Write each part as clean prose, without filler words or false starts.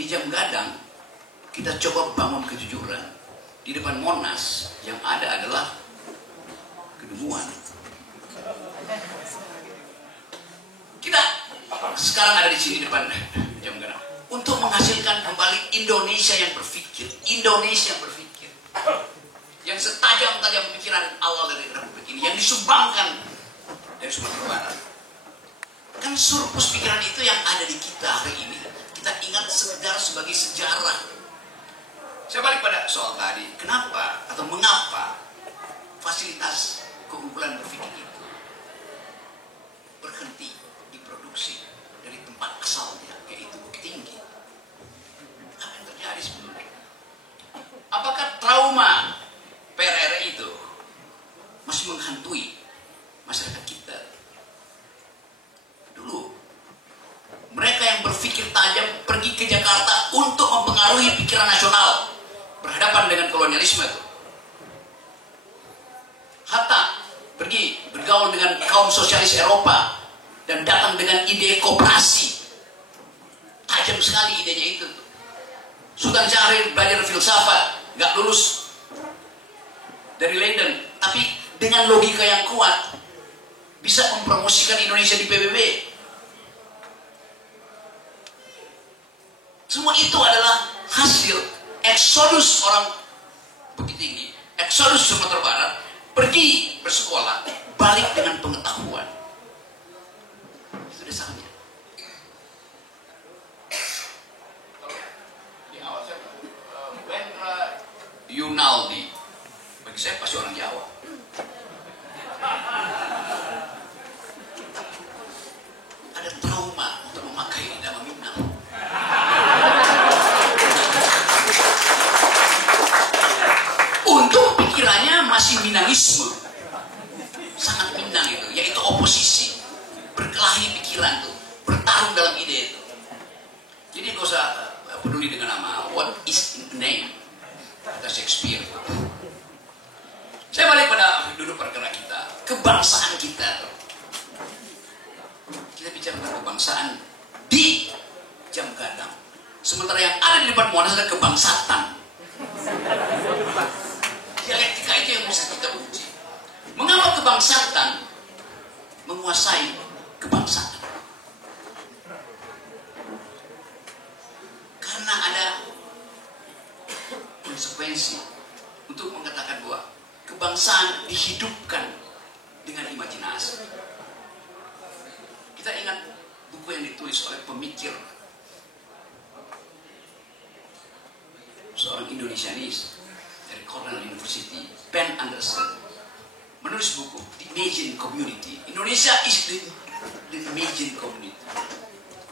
di Jam Gadang kita coba bangun kejujuran. Di depan Monas yang ada adalah kedunguan. Kita sekarang ada di sini depan Jam Gadang untuk menghasilkan kembali Indonesia yang berpikir, Indonesia yang berpikir, yang setajam-tajam pikiran awal dari Republik ini, yang disumbangkan dari Sumatera Barat. Kan surplus pikiran itu yang ada di kita hari ini. Kita ingat sekedar sebagai sejarah. Saya balik pada soal tadi, kenapa atau mengapa fasilitas keunggulan berpikir itu berhenti diproduksi dari tempat asalnya, yaitu Bukit Tinggi. Apa yang terjadi sebenarnya? Apakah trauma PRRI itu masih menghantui masyarakat kita? Dulu mereka yang berpikir tajam pergi ke Jakarta untuk mempengaruhi pikiran nasional berhadapan dengan kolonialisme itu. Hatta pergi bergaul dengan kaum sosialis Eropa dan datang dengan ide koperasi. Tajam sekali idenya itu. Sultan Syahrir belajar filsafat, nggak lulus dari Leiden, tapi dengan logika yang kuat bisa mempromosikan Indonesia di PBB. Semua itu adalah hasil eksodus orang Bukit Tinggi, eksodus Sumatera Barat, pergi bersekolah, balik dengan pengetahuan. Itu dasarnya. Di awal saya Wendra Yunaldi, bagi saya pasti orang Jawa. Ada trauma untuk memakai nama Minang. Untuk pikirannya masih Minangisme, sangat Minang itu, yaitu oposisi, berkelahi pikiran tuh, bertarung dalam ide itu. Jadi gak usah peduli dengan nama, what is in name, kata Shakespeare. Saya balik pada duduk perkara kita, kebangsaan kita. Kita bicara tentang kebangsaan di Jam Gadang, sementara yang ada di depan Monas adalah kebangsaan. Dialektika itu yang bisa kita uji. Mengapa kebangsaan menguasai kebangsaan? Karena ada konsekuensi untuk mengatakan bahwa kebangsaan dihidupkan dengan imajinasi. Kita ingat buku yang ditulis oleh pemikir seorang Indonesianis dari Cornell University, Ben Anderson, menulis buku The Imagine Community. Indonesia is the Imagine Community.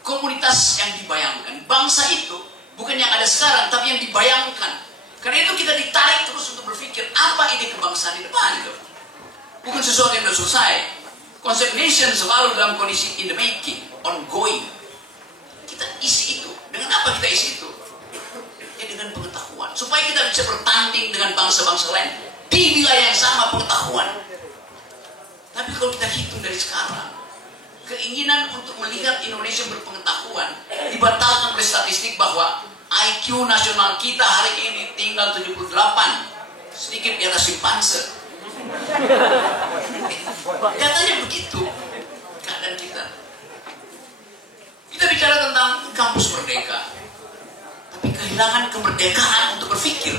Komunitas yang dibayangkan. Bangsa itu bukan yang ada sekarang, tapi yang dibayangkan. Karena itu kita ditarik terus untuk berpikir apa ide kebangsaan di depan itu. Bukan sesuatu yang sudah selesai. Konsep nation selalu dalam kondisi in the making, ongoing. Kita isi itu. Dengan apa kita isi itu? Ya dengan pengetahuan. Supaya kita bisa bertanding dengan bangsa-bangsa lain di wilayah yang sama pengetahuan. Tapi kalau kita hitung dari sekarang, keinginan untuk melihat Indonesia berpengetahuan dibatalkan oleh statistik bahwa IQ nasional kita hari ini tinggal 78, sedikit di atas simpanse. Katanya begitu keadaan kita. Kita bicara tentang kampus merdeka, tapi kehilangan kemerdekaan untuk berpikir.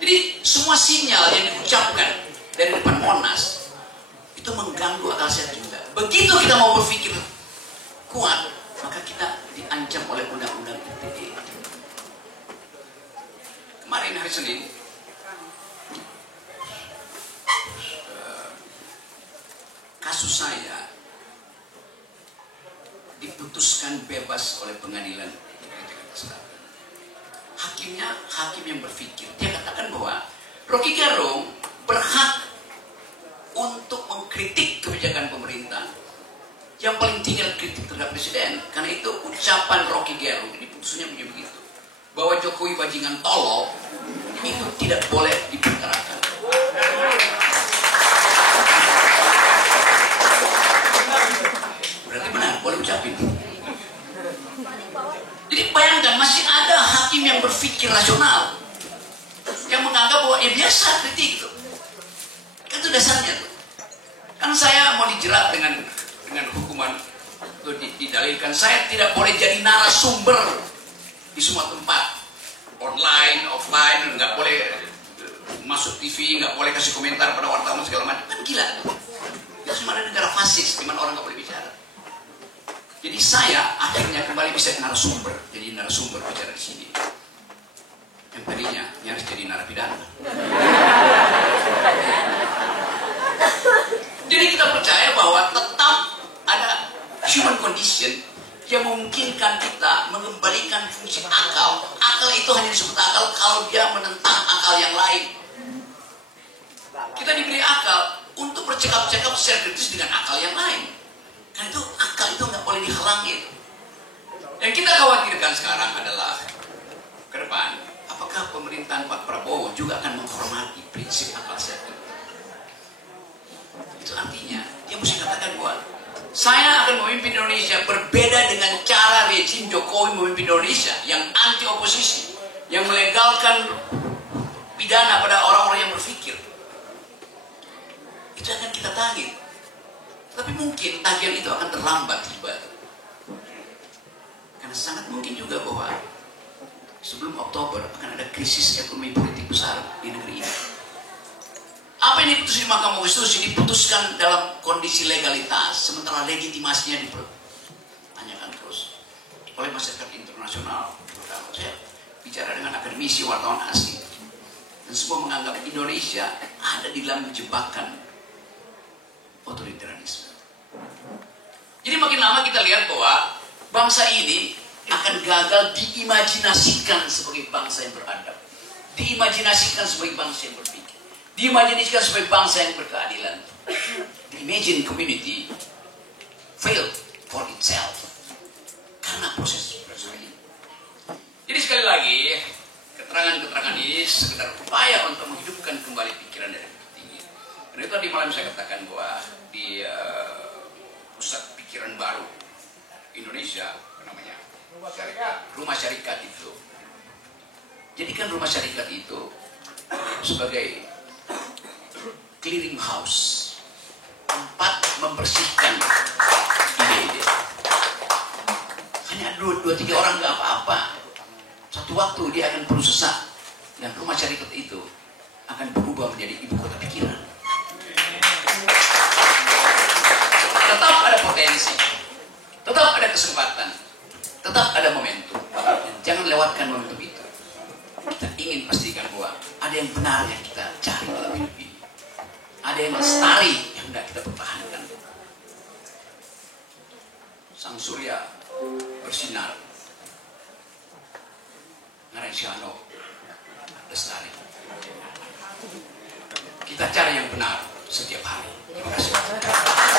Jadi semua sinyal yang diucapkan dari depan Monas itu mengganggu akal sehat kita. Begitu kita mau berpikir kuat, maka kita diancam oleh undang-undang ITE. Kemarin hari Senin, kasus saya diputuskan bebas oleh pengadilan Jakarta Selatan. Hakimnya hakim yang berpikir. Dia katakan bahwa Rocky Gerung berhak untuk mengkritik kebijakan pemerintah. Yang paling tinggi adalah kritik terhadap presiden. Karena itu ucapan Rocky Gerung ini putusannya bunyi begitu, bahwa Jokowi bajingan tolol itu tidak boleh diperkarakan. Berarti benar, boleh ucapin. buktikan masih ada hakim yang berpikir rasional, yang menganggap bahwa biasa kritik itu. Kan itu dasarnya tuh. Kan saya mau dijerat dengan hukuman itu didalilkan saya tidak boleh jadi narasumber di semua tempat, online, offline, nggak boleh masuk TV, nggak boleh kasih komentar pada wartawan segala macam. Kan gila tuh. Itu cuma ada negara fasis di mana orang nggak boleh bicara. Jadi saya akhirnya kembali bisa narasumber, jadi narasumber bicara di sini. Yang tadinya nyaris jadi narapidana. Jadi kita percaya bahwa tetap ada human condition yang memungkinkan kita mengembalikan fungsi akal. Akal itu hanya disebut akal kalau dia menentang akal yang lain. Kita diberi akal untuk bercakap-cakap secara kritis dengan akal yang lain. Karena itu akal itu nggak boleh dihalangi. Yang kita khawatirkan sekarang adalah ke depan, apakah pemerintahan Pak Prabowo juga akan menghormati prinsip akal sehat? Itu artinya dia mesti katakan bahwa saya akan memimpin Indonesia berbeda dengan cara rejim Jokowi memimpin Indonesia yang anti oposisi, yang melegalkan pidana pada orang-orang yang berpikir. Itu akan kita tagih. Tapi mungkin tagihan itu akan terlambat tiba. Karena sangat mungkin juga bahwa sebelum Oktober akan ada krisis ekonomi politik besar di negeri ini. Apa yang diputuskan di Mahkamah Konstitusi diputuskan dalam kondisi legalitas, sementara legitimasinya dipertanyakan terus oleh masyarakat internasional. Saya bicara dengan akademisi, wartawan asing, dan semua menganggap Indonesia ada di dalam jebakan otoritarianisme. Jadi makin lama kita lihat bahwa bangsa ini akan gagal diimajinasikan sebagai bangsa yang beradab, diimajinasikan sebagai bangsa yang berpikir, diimajinasikan sebagai bangsa yang berkeadilan. The imagined community failed for itself karena proses ini. Jadi sekali lagi keterangan-keterangan ini sekedar upaya untuk menghidupkan kembali pikiran dari tinggi. Dan itu tadi malam saya katakan bahwa di pusat pikiran baru Indonesia, apa namanya, rumah syarikat itu. Jadikan rumah syarikat itu sebagai clearing house, tempat membersihkan ide-ide. Hanya 2-3 orang nggak apa-apa. Satu waktu dia akan perlu sesak, dan rumah syarikat itu akan berubah menjadi ibu kota pikiran. Tetap ada potensi, tetap ada kesempatan, tetap ada momentum. Dan jangan lewatkan momentum itu. Kita ingin pastikan bahwa ada yang benar yang kita cari dalam hidup ini. Ada yang lestari yang hendak kita pertahankan. Sang surya bersinar, Narensyano lestari. Kita cari yang benar setiap hari. Terima kasih.